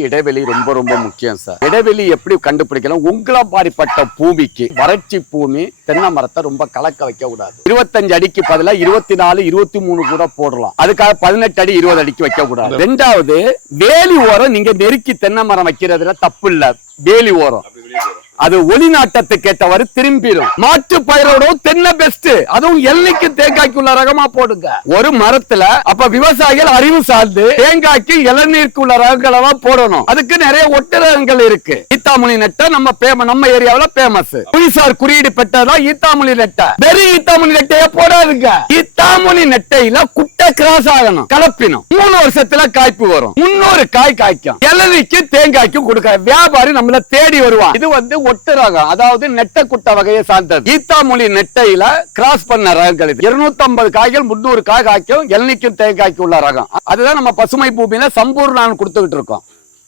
இடைவெளி ரொம்ப ரொம்ப முக்கியம் சார். இடைவெளி எப்படி கண்டுபிடிக்கலாம் உங்களை மாதிரிப்பட்ட பூமிக்கு வறட்சி பூமி தென்னை மரத்தை ரொம்ப கலக்க வைக்க கூடாது. இருபத்தஞ்சு அடிக்கு பதிலா இருபத்தி நாலு இருபத்தி மூணு கூட போடலாம். அதுக்காக பதினெட்டு அடி இருபது அடிக்கு வைக்க கூடாது. ரெண்டாவது வேலி ஓரம் நீங்க நெருக்கி தென்னை மரம் வைக்கிறதுல தப்பு இல்ல. வேலி ஓரம். அது ஒளி நாட்டத்தை கேட்டவாறு திரும்பிடும் மாட்டு பயிரோட தென்னை பெஸ்ட் அதுவும் எல்லைக்கு தேங்காய்க்கு உள்ள ரகமா போடுங்க. ஒரு மரத்துல அப்ப விவசாயிகள் அறிவு சார்ந்து தேங்காய்க்கு இளநீருக்கு உள்ள ரகங்களா போடணும். அதுக்கு நிறைய ஒட்டு ரகங்கள் இருக்கு. ஈத்தாமொழி நெட்டை நம்ம பேம நம்ம ஏரியாவுல பேமஸ் புலிசார் குறியீடு பெற்றதான் ஈத்தாமொழி நெட்டை. வெறும் ஈத்தாமொழி நெட்டைய போடாதுங்க. ஈத்தாமொழி நெட்டையில குட்டை கிராஸ் ஆகணும் கலப்பினும். மூணு வருஷத்துல காய்ப்பு வரும். முன்னூறு காய் காய்க்கும். இளநீக்கு தேங்காய்க்கும் கொடுக்க வியாபாரி நம்மள தேடி வருவான். இது வந்து ஒட்டு ரகம் அதாவது நெட்டை குட்ட வகையை சார்ந்தது. கீதாமொழி நெட்டையில கிராஸ் பண்ண ரகங்கள் இது இருநூத்தி ஐம்பது காய்கள் முன்னூறு காய் காய்க்கும் எல்லைக்கும் தேங்காய்க்கு உள்ள ரகம். அதுதான் நம்ம பசுமை பூமியில சம்பூர்ணான்னு கொடுத்துக்கிட்டு இருக்கோம்.